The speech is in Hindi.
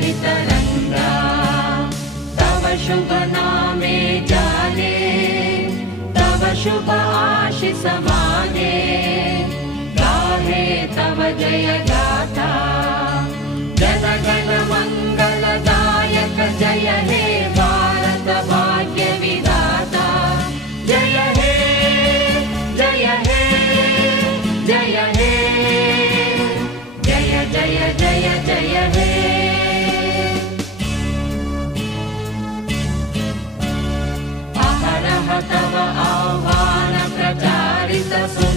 भितरङ्गा तव शुभ नामे जाने तव शुभ आशीष माने गाहे तव जय गाथा जन गण मंगलदायक जय हे भारत भाग्य विधाता जय हे जय हे जय हे जय जय जय जय हे अहरह तव आह्वान प्रचारित